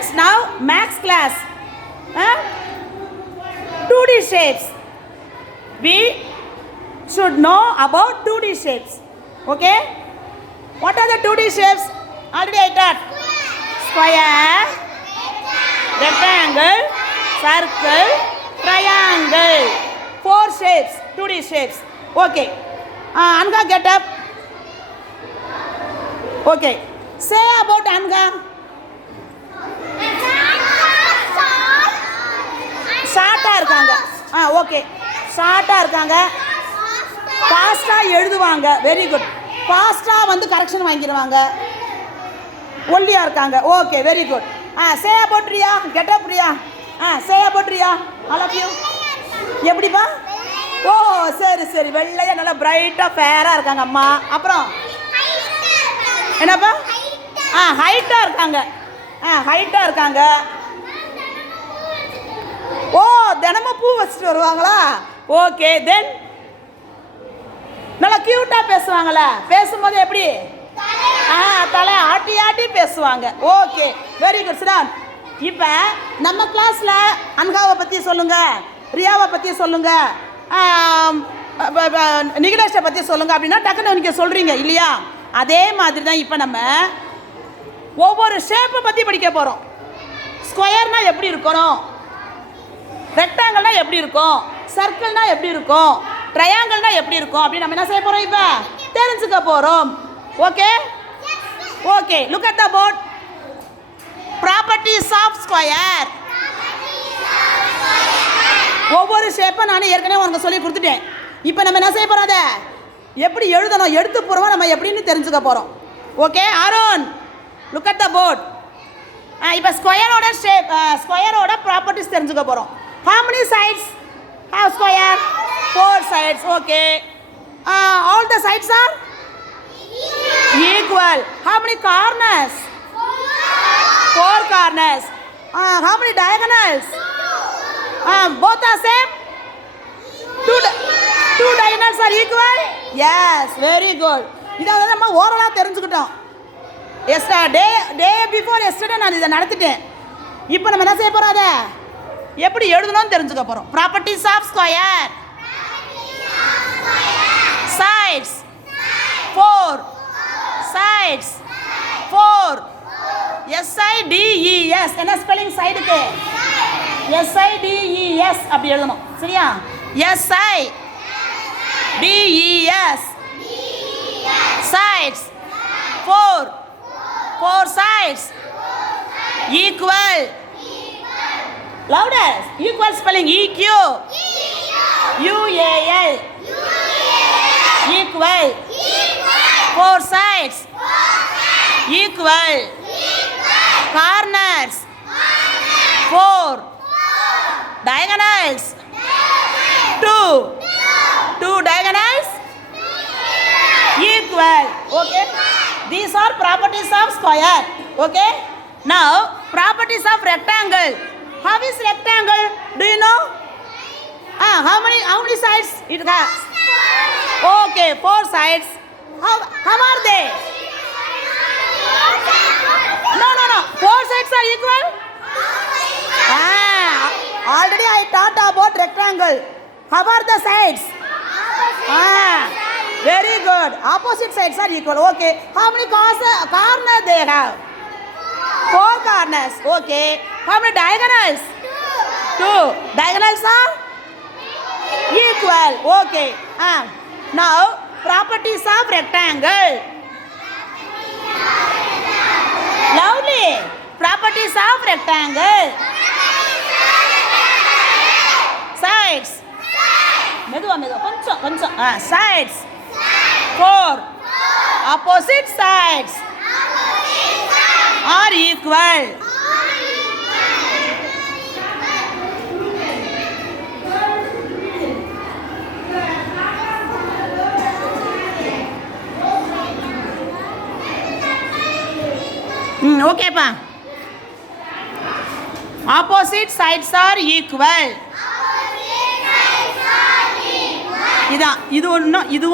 Students, now max class. 2D shapes. We should know about 2D shapes. Okay? What are the 2D shapes? Already I taught. Square, rectangle, circle, triangle. 4 shapes, 2D shapes. Okay. Anga, get up. Okay. Say about Anga. ஷார்ட்டாக இருக்காங்க. ஓகே, ஷார்ட்டாக இருக்காங்க, ஃபாஸ்ட்டாக எழுதுவாங்க. Very good. ஃபாஸ்ட்டாக வந்து correction வாங்கிடுவாங்க. ஒல்லியாக இருக்காங்க. Okay, very good. Say about Riya. Get up Riya. Say about Riya. All of you. எப்படிப்பா? ஓ சரி சரி, வெள்ளையாக நல்லா பிரைட்டாக ஃபேராக இருக்காங்க அம்மா. அப்புறம் என்னப்பா? ஹைட்டாக இருக்காங்க. ஹைட்டாக இருக்காங்க. ஓ, தினமும் பூ வச்சுட்டு வருவாங்களா? ஓகே, தென் நல்லா க்யூட்டாக பேசுவாங்களா? பேசும்போது எப்படி? தலை ஆட்டி ஆட்டி பேசுவாங்க. Okay, very good. சிடான். இப்போ நம்ம கிளாஸில் அன்காவை பற்றி சொல்லுங்கள், ரியாவை பற்றி சொல்லுங்கள், நிகிலேஷை பற்றி சொல்லுங்கள் அப்படின்னா டக்குன்னு நீங்கள் சொல்கிறீங்க இல்லையா? அதே மாதிரி தான் இப்போ நம்ம ஒவ்வொரு ஷேப்பை பற்றி படிக்க போகிறோம். ஸ்கொயர்னால் எப்படி இருக்கணும், ரெக்டாங்கிள்னா எப்படி இருக்கும், சர்க்கிள்னா எப்படி இருக்கும், ட்ரையாங்கிள்னா எப்படி இருக்கும் அப்படின்னு நம்ம என்ன செய்ய போகிறோம்? இப்போ தெரிஞ்சுக்க போகிறோம். Okay okay, look at the board. Properties of square. ஒவ்வொரு ஷேப்பை நான் ஏற்கனவே உனக்கு சொல்லி கொடுத்துட்டேன். இப்போ நம்ம என்ன செய்ய போகிறோம்? அதை எப்படி எழுதணும், எடுத்து போகிறோம் நம்ம எப்படின்னு தெரிஞ்சுக்க போகிறோம். Okay Arun, look at the board. இப்போ ஸ்கொயரோட ஷேப், ஸ்கொயரோட ப்ராப்பர்ட்டிஸ் தெரிஞ்சுக்க போகிறோம். How many sides have square? 4 sides. Okay. All the sides are equal. How many corners? 4 corners. How many diagonals? Both are same. 2 diagonals are equal. Yes, very good. இதை வந்து நம்ம ஓரலாக தெரிஞ்சுக்கிட்டோம். டே பிஃபோர் எஸ்டர்டே நான் இதை நடத்திட்டேன். இப்போ நம்ம என்ன செய்ய போகிறோம்? அதை எப்படி எழுதணும்னு தெரிஞ்சுக்க போகிறோம். Properties of square. Sides 4. Sides 4. SIDES. என்ன ஸ்பெல்லிங் சைடுக்கு? SIDES அப்படி எழுதணும். சரியா? SIDES. Sides 4. 4 sides equal. Louder. Equal spelling EQ. UAL. Equal. 4 sides equal. Corners 4. Diagonals 2 diagonals equal. Okay, these are properties of square. Okay, now properties of rectangle. How is rectangle? Do you know? How many sides it has? Okay, 4 sides. How are they? No. 4 sides are equal. Already I taught about rectangle. How are the sides? Very good. Opposite sides are equal. Okay. How many corners they have? 4 corners. Okay. How many diagonals? 2. Diagonals are equal. Okay. Now properties of rectangle. Loudly. Properties of rectangle. Sides. மெதுவா கொஞ்சம். Sides 4. Opposite sides are equal. ஓகேப்பா. Opposite sides are equal. இதான் இது ஒன்று, இது